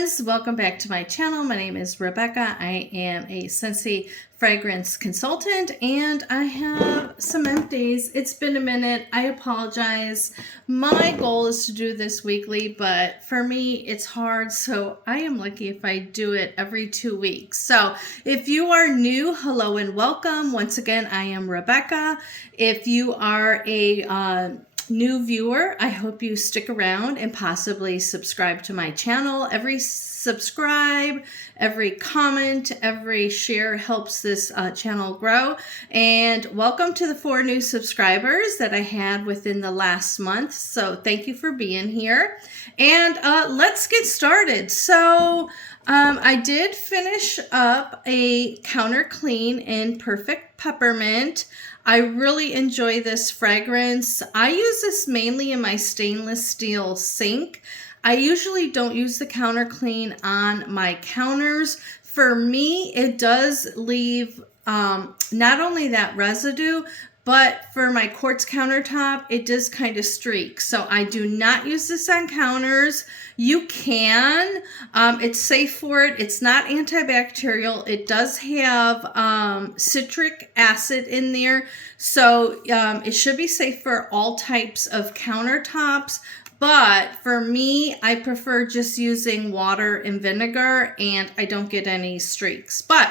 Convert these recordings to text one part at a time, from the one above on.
friends, welcome back to my channel. My name is Rebecca. I am a Scentsy fragrance consultant and I have some empties. It's been a minute. I apologize. My goal is to do this weekly, but for me it's hard, so I am lucky if I do it every 2 weeks. So if you are new, hello and welcome. Once again, I am Rebecca. If you are a new viewer, I hope you stick around and possibly subscribe to my channel. Every subscribe, every comment, every share helps this channel grow. And welcome to the 4 new subscribers that I had within the last month. So thank you for being here. And let's get started. So I did finish up a counter clean in Perfect Peppermint. I really enjoy this fragrance. I use this mainly in my stainless steel sink. I usually don't use the counter clean on my counters. For me, it does leave not only that residue, but for my quartz countertop, it does kind of streak. So I do not use this on counters. You can. It's safe for it. It's not antibacterial. It does have citric acid in there. So it should be safe for all types of countertops. But for me, I prefer just using water and vinegar, and I don't get any streaks. But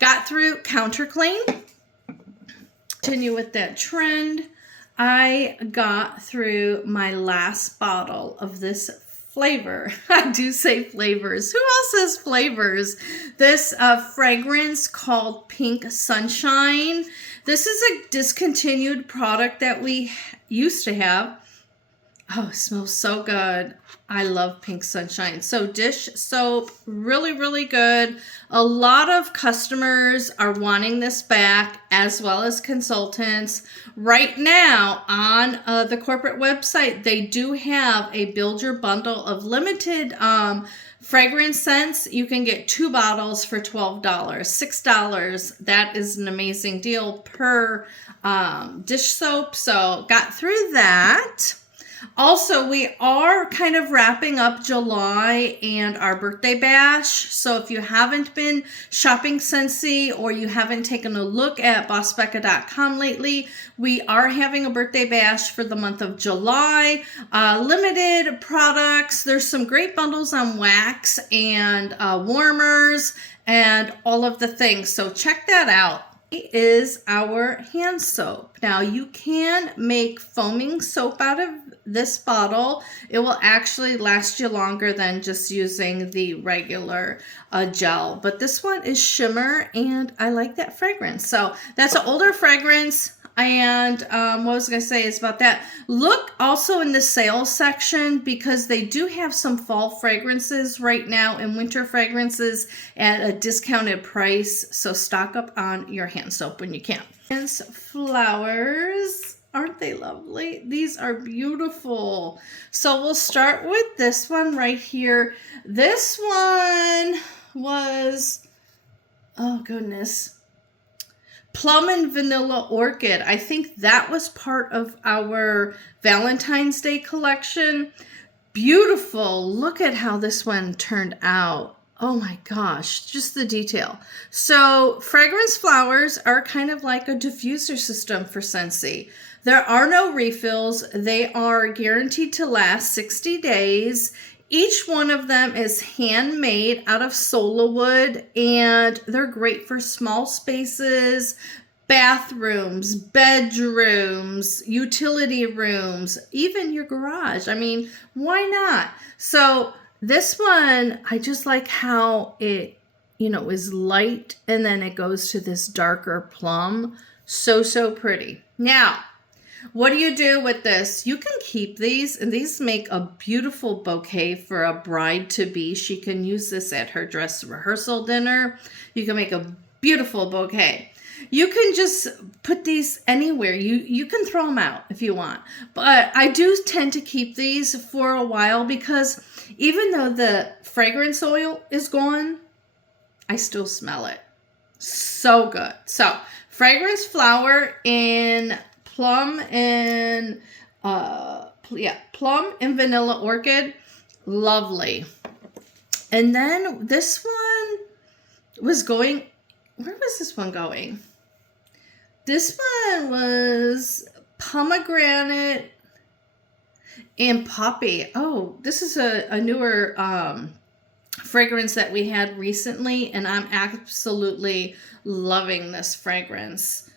got through counter clean. Continue with that trend. I got through my last bottle of this flavor. I do say flavors. Who else says flavors? This fragrance called Pink Sunshine. This is a discontinued product that we used to have. Oh, it smells so good. I love Pink Sunshine. So dish soap, really, really good. A lot of customers are wanting this back, as well as consultants. Right now on the corporate website, they do have a build your bundle of limited fragrance scents. You can get 2 bottles for $12, $6. That is an amazing deal per dish soap. So got through that. Also, we are kind of wrapping up July and our birthday bash. So if you haven't been shopping Scentsy or you haven't taken a look at bossbecca.com lately, we are having a birthday bash for the month of July. Limited products. There's some great bundles on wax and warmers and all of the things. So check that out. Is our hand soap. Now you can make foaming soap out of this bottle. It will actually last you longer than just using the regular gel, but this one is shimmer and I like that fragrance. So that's an older fragrance. And what was I going to say is about that. Look also in the sales section because they do have some fall fragrances right now and winter fragrances at a discounted price. So stock up on your hand soap when you can. And flowers, aren't they lovely? These are beautiful. So we'll start with this one right here. This one was, oh goodness, Plum and Vanilla Orchid. I think that was part of our Valentine's Day collection. Beautiful. Look at how this one turned out. Oh my gosh, just the detail. So fragrance flowers are kind of like a diffuser system for Scentsy. There are no refills. They are guaranteed to last 60 days. Each one of them is handmade out of sola wood, and they're great for small spaces, bathrooms, bedrooms, utility rooms, even your garage. I mean, why not? So this one, I just like how it, is light and then it goes to this darker plum. So pretty. Now, what do you do with this? You can keep these, and these make a beautiful bouquet for a bride-to-be. She can use this at her dress rehearsal dinner. You can make a beautiful bouquet. You can just put these anywhere. You can throw them out if you want. But I do tend to keep these for a while because even though the fragrance oil is gone, I still smell it. So good. So, fragrance flower in plum and plum and vanilla orchid. Lovely. And then this one was going, where was this one going? This one was pomegranate and poppy. Oh, this is a newer fragrance that we had recently, and I'm absolutely loving this fragrance.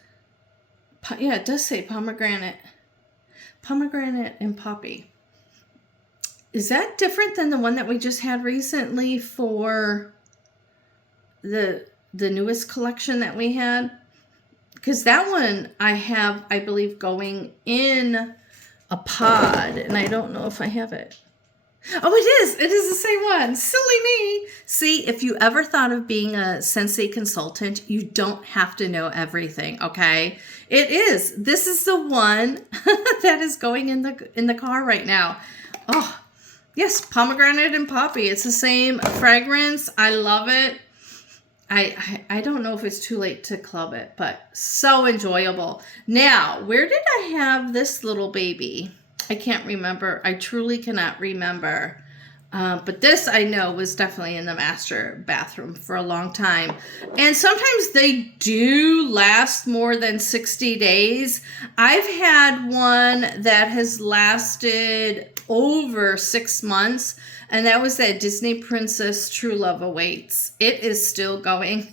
Yeah, it does say pomegranate and poppy. Is that different than the one that we just had recently for the newest collection that we had? Because that one I have, I believe, going in a pod, and I don't know if I have it. Oh, it is. It is the same one. Silly me. See, if you ever thought of being a Scentsy consultant, you don't have to know everything, okay? It is. This is the one that is going in the car right now. Oh, yes, pomegranate and poppy. It's the same fragrance. I love it. I don't know if it's too late to club it, but so enjoyable. Now, where did I have this little baby? I can't remember. I truly cannot remember. But this I know was definitely in the master bathroom for a long time. And sometimes they do last more than 60 days. I've had one that has lasted over 6 months. And that was that Disney Princess True Love Awaits. It is still going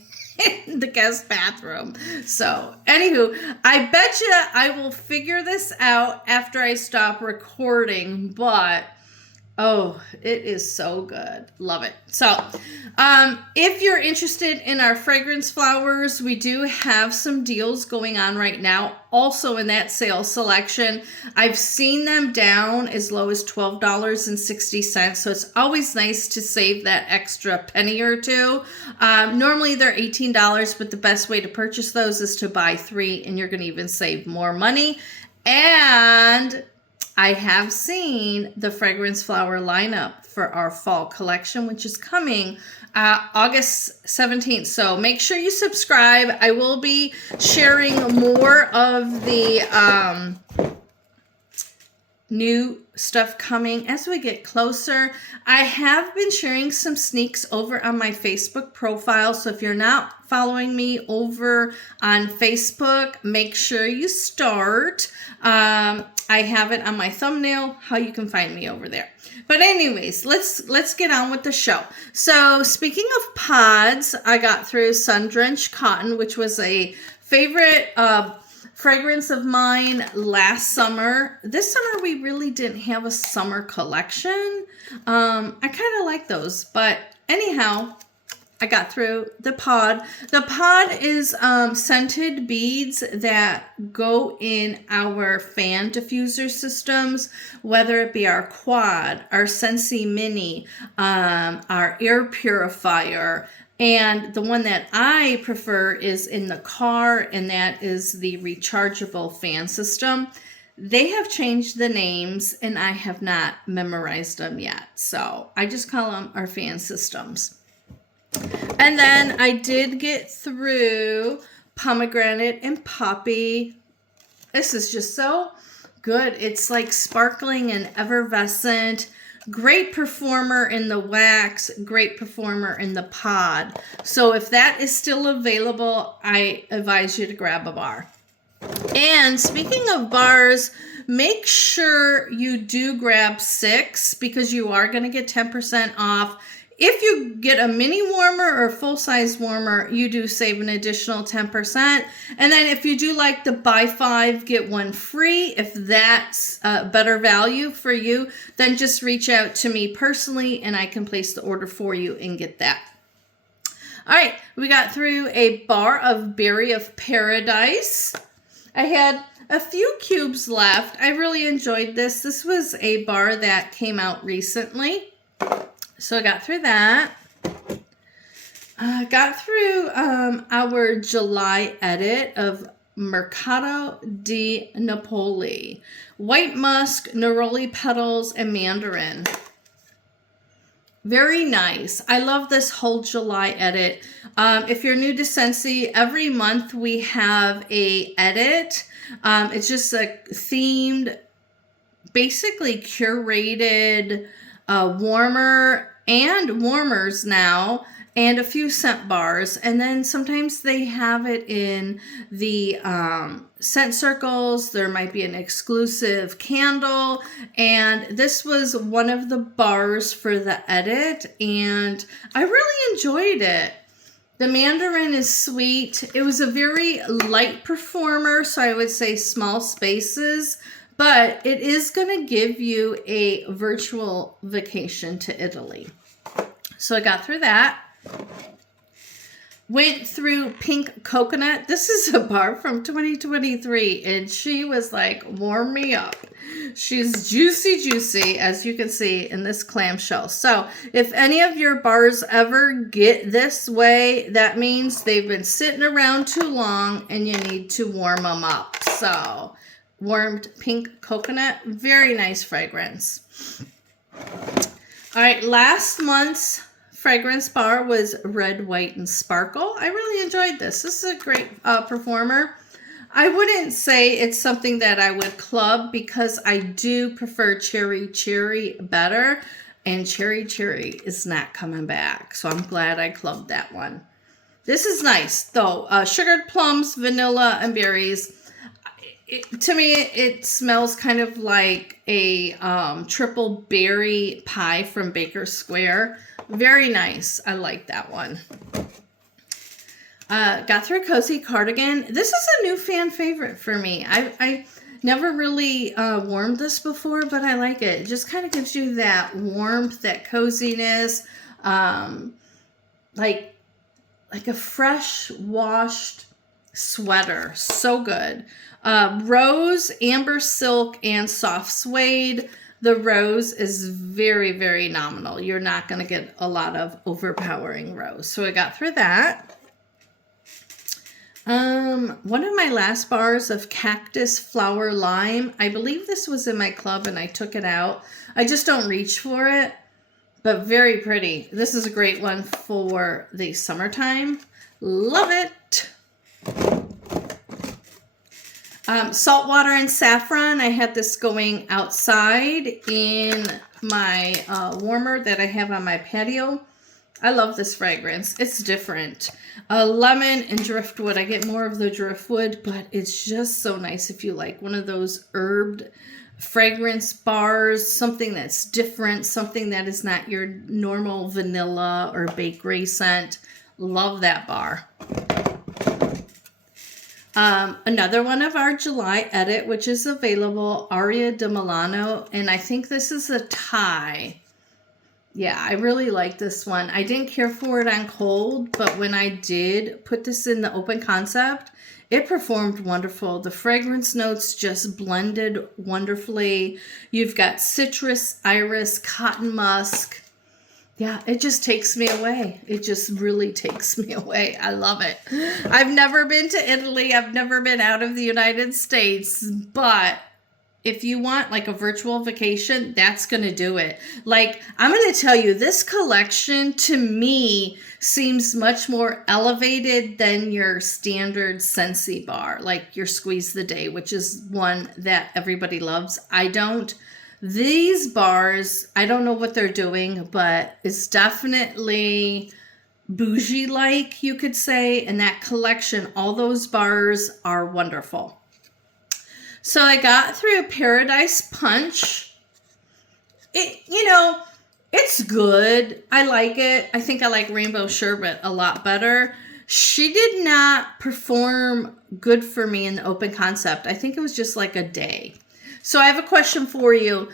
in the guest bathroom. So, anywho, I bet you I will figure this out after I stop recording, but oh, it is so good. Love it. So, if you're interested in our fragrance flowers, we do have some deals going on right now. Also in that sales selection, I've seen them down as low as $12.60. So it's always nice to save that extra penny or two. Normally they're $18, but the best way to purchase those is to buy 3, and you're going to even save more money. And I have seen the fragrance flower lineup for our fall collection, which is coming August 17th. So make sure you subscribe. I will be sharing more of the new stuff coming as we get closer. I have been sharing some sneaks over on my Facebook profile. So if you're not following me over on Facebook, make sure you start. I have it on my thumbnail, how you can find me over there. But anyways, let's get on with the show. So speaking of pods, I got through Sun Drenched Cotton, which was a favorite fragrance of mine last summer. This summer we really didn't have a summer collection. I kind of like those, but anyhow, I got through the pod. The pod is scented beads that go in our fan diffuser systems, whether it be our quad, our Scentsy mini, our air purifier, and the one that I prefer is in the car, and that is the rechargeable fan system. They have changed the names, and I have not memorized them yet. So I just call them our fan systems. And then I did get through pomegranate and poppy. This is just so good. It's like sparkling and effervescent. Great performer in the wax, great performer in the pod. So if that is still available, I advise you to grab a bar. And speaking of bars, make sure you do grab 6 because you are going to get 10% off. If you get a mini warmer or full-size warmer, you do save an additional 10%. And then if you do like the buy 5, get 1 free, if that's a better value for you, then just reach out to me personally and I can place the order for you and get that. All right, we got through a bar of Berry of Paradise. I had a few cubes left. I really enjoyed this. This was a bar that came out recently. So I got through that. Got through our July edit of Mercato di Napoli. White musk, neroli petals, and mandarin. Very nice. I love this whole July edit. If you're new to Scentsy, every month we have a edit. It's just a themed, basically curated warmer and warmers now, and a few scent bars. And then sometimes they have it in the scent circles. There might be an exclusive candle. And this was one of the bars for the edit. And I really enjoyed it. The mandarin is sweet. It was a very light performer, so I would say small spaces. But it is going to give you a virtual vacation to Italy. So I got through that. Went through Pink Coconut. This is a bar from 2023, and she was like, warm me up. She's juicy, juicy, as you can see in this clamshell. So if any of your bars ever get this way, that means they've been sitting around too long and you need to warm them up. So warmed Pink Coconut, very nice fragrance. All right, last month's fragrance bar was Red, White, and Sparkle. I really enjoyed this. This is a great performer. I wouldn't say it's something that I would club because I do prefer Cherry Cherry better, and Cherry Cherry is not coming back. So I'm glad I clubbed that one. This is nice though. Sugared plums, vanilla, and berries. To me, it smells kind of like a triple berry pie from Baker Square. Very nice. I like that one. Got through Cozy Cardigan. This is a new fan favorite for me. I never really warmed this before, but I like it. It just kind of gives you that warmth, that coziness, like a fresh washed sweater. So good. Rose, amber silk, and soft suede. The rose is very, very nominal. You're not going to get a lot of overpowering rose. So I got through that. One of my last bars of Cactus Flower Lime. I believe this was in my club and I took it out. I just don't reach for it, but very pretty. This is a great one for the summertime. Love it. Saltwater and Saffron. I had this going outside in my warmer that I have on my patio. I love this fragrance. It's different. Lemon and driftwood. I get more of the driftwood, but it's just so nice if you like one of those herbed fragrance bars, something that's different, something that is not your normal vanilla or bakery scent. Love that bar. Another one of our July edit, which is available, Aria de Milano, and I think this is a tie. Yeah, I really like this one. I didn't care for it on cold, but when I did put this in the open concept, it performed wonderful. The fragrance notes just blended wonderfully. You've got citrus, iris, cotton musk. Yeah, it just takes me away. It just really takes me away. I love it. I've never been to Italy. I've never been out of the United States, but if you want like a virtual vacation, that's going to do it. Like, I'm going to tell you, this collection to me seems much more elevated than your standard Scentsy bar, like your Squeeze the Day, which is one that everybody loves. I don't. These bars, I don't know what they're doing, but it's definitely bougie-like, you could say. And that collection, all those bars are wonderful. So I got through Paradise Punch. It's good. I like it. I think I like Rainbow Sherbet a lot better. She did not perform good for me in the open concept. I think it was just like a day. So I have a question for you.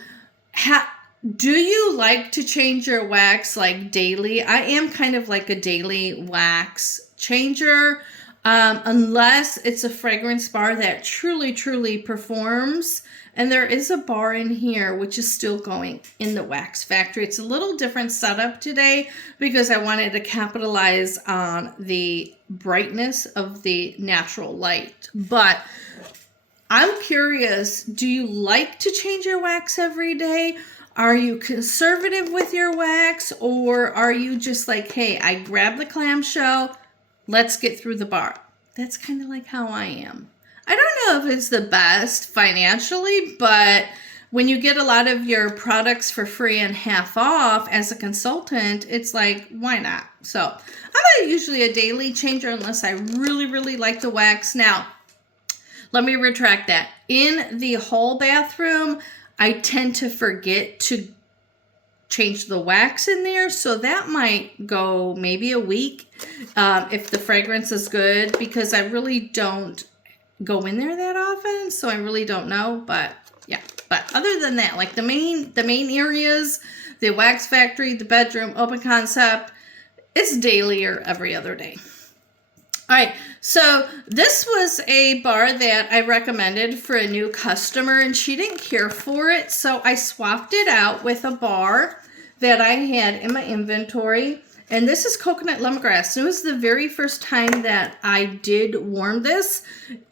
Do you like to change your wax like daily? I am kind of like a daily wax changer. Unless it's a fragrance bar that truly, truly performs. And there is a bar in here which is still going in the wax factory. It's a little different setup today because I wanted to capitalize on the brightness of the natural light. But I'm curious, do you like to change your wax every day? Are you conservative with your wax? Or are you just like, hey, I grab the clamshell, let's get through the bar? That's kind of like how I am. I don't know if it's the best financially, but when you get a lot of your products for free and half off as a consultant, it's like, why not? So I'm not usually a daily changer unless I really, really like the wax. Now, let me retract that. In the whole bathroom, I tend to forget to change the wax in there, so that might go maybe a week if the fragrance is good, because I really don't go in there that often, so I really don't know. But yeah, but other than that, like the main areas, the wax factory, the bedroom, open concept, it's daily or every other day. All right, so this was a bar that I recommended for a new customer, and she didn't care for it, so I swapped it out with a bar that I had in my inventory, and this is coconut lemongrass. It was the very first time that I did warm this.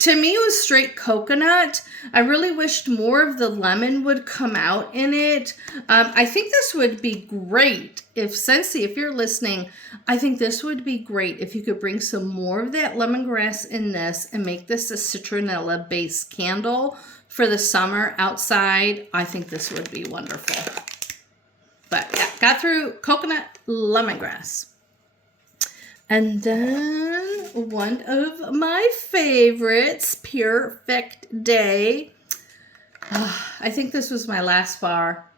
To me, it was straight coconut. I really wished more of the lemon would come out in it. I think this would be great if Scentsy, if you're listening, I think this would be great if you could bring some more of that lemongrass in this and make this a citronella based candle for the summer outside. I think this would be wonderful. But yeah, got through coconut lemongrass. And then one of my favorites, Perfect Day. I think this was my last bar.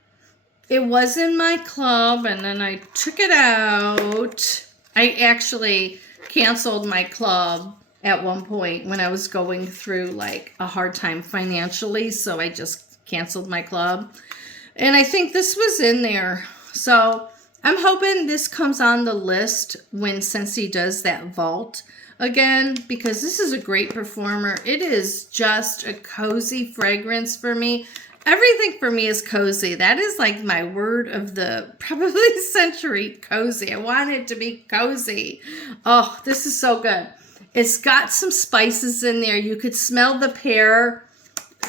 It was in my club, and then I took it out. I actually canceled my club at one point when I was going through like a hard time financially, so I just canceled my club. And I think this was in there. So I'm hoping this comes on the list when Scentsy does that vault again, because this is a great performer. It is just a cozy fragrance for me. Everything for me is cozy. That is like my word of the probably century, cozy. I want it to be cozy. Oh, this is so good. It's got some spices in there. You could smell the pear.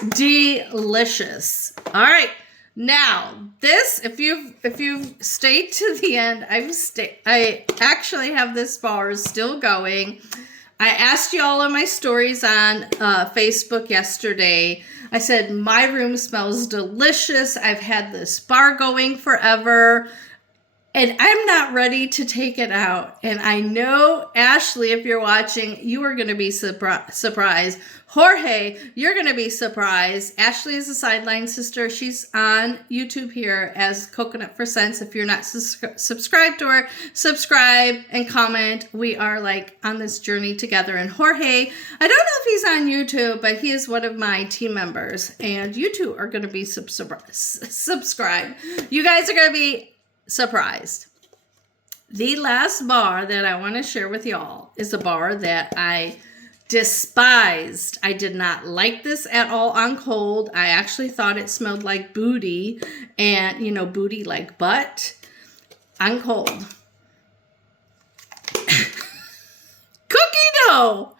Delicious. All right. Now, this, if you've stayed to the end, I actually have this bar still going. I asked you all in my stories on Facebook yesterday. I said, my room smells delicious. I've had this bar going forever, and I'm not ready to take it out. And I know, Ashley, if you're watching, you are going to be surprised. Jorge, you're going to be surprised. Ashley is a sideline sister. She's on YouTube here as Coconut for Scents. If you're not subscribed to her, subscribe and comment. We are like on this journey together. And Jorge, I don't know if he's on YouTube, but he is one of my team members. And you two are going to be subscribed. You guys are going to be surprised. The last bar that I want to share with y'all is a bar that I despised. I did not like this at all on cold. I actually thought it smelled like booty, and you know, booty like butt on cold. Cookie dough.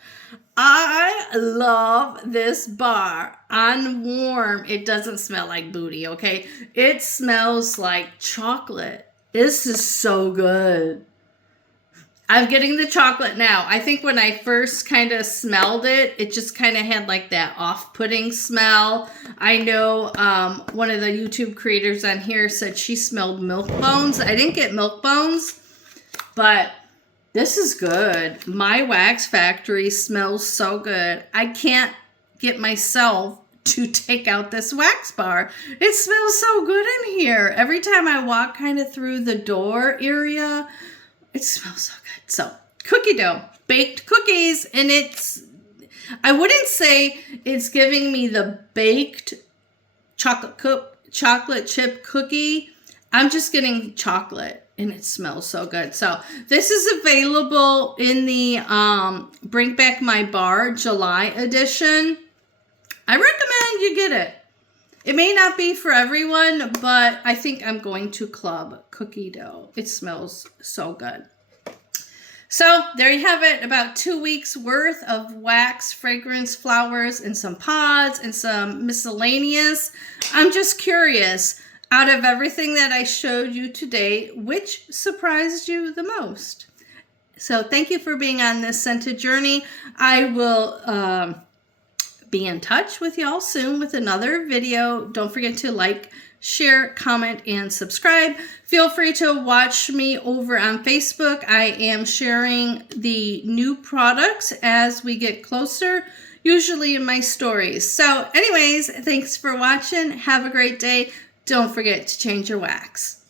I love this bar. On warm, it doesn't smell like booty, okay? It smells like chocolate. This is so good. I'm getting the chocolate now. I think when I first kind of smelled it, it just kind of had like that off-putting smell. I know one of the YouTube creators on here said she smelled milk bones. I didn't get milk bones, but this is good. My wax factory smells so good. I can't get myself to take out this wax bar. It smells so good in here. Every time I walk kind of through the door area, it smells so good. So, cookie dough, baked cookies, and I wouldn't say it's giving me the baked chocolate chip cookie. I'm just getting chocolate, and it smells so good. So, this is available in the Bring Back My Bar July edition. I recommend you get it. It may not be for everyone, but I think I'm going to club cookie dough. It smells so good. So there you have it, about 2 weeks worth of wax, fragrance, flowers, and some pods and some miscellaneous. I'm just curious, out of everything that I showed you today, which surprised you the most? So thank you for being on this scented journey. I will be in touch with y'all soon with another video. Don't forget to like, share, comment, and subscribe. Feel free to watch me over on Facebook. I am sharing the new products as we get closer, usually in my stories. So anyways, thanks for watching. Have a great day. Don't forget to change your wax.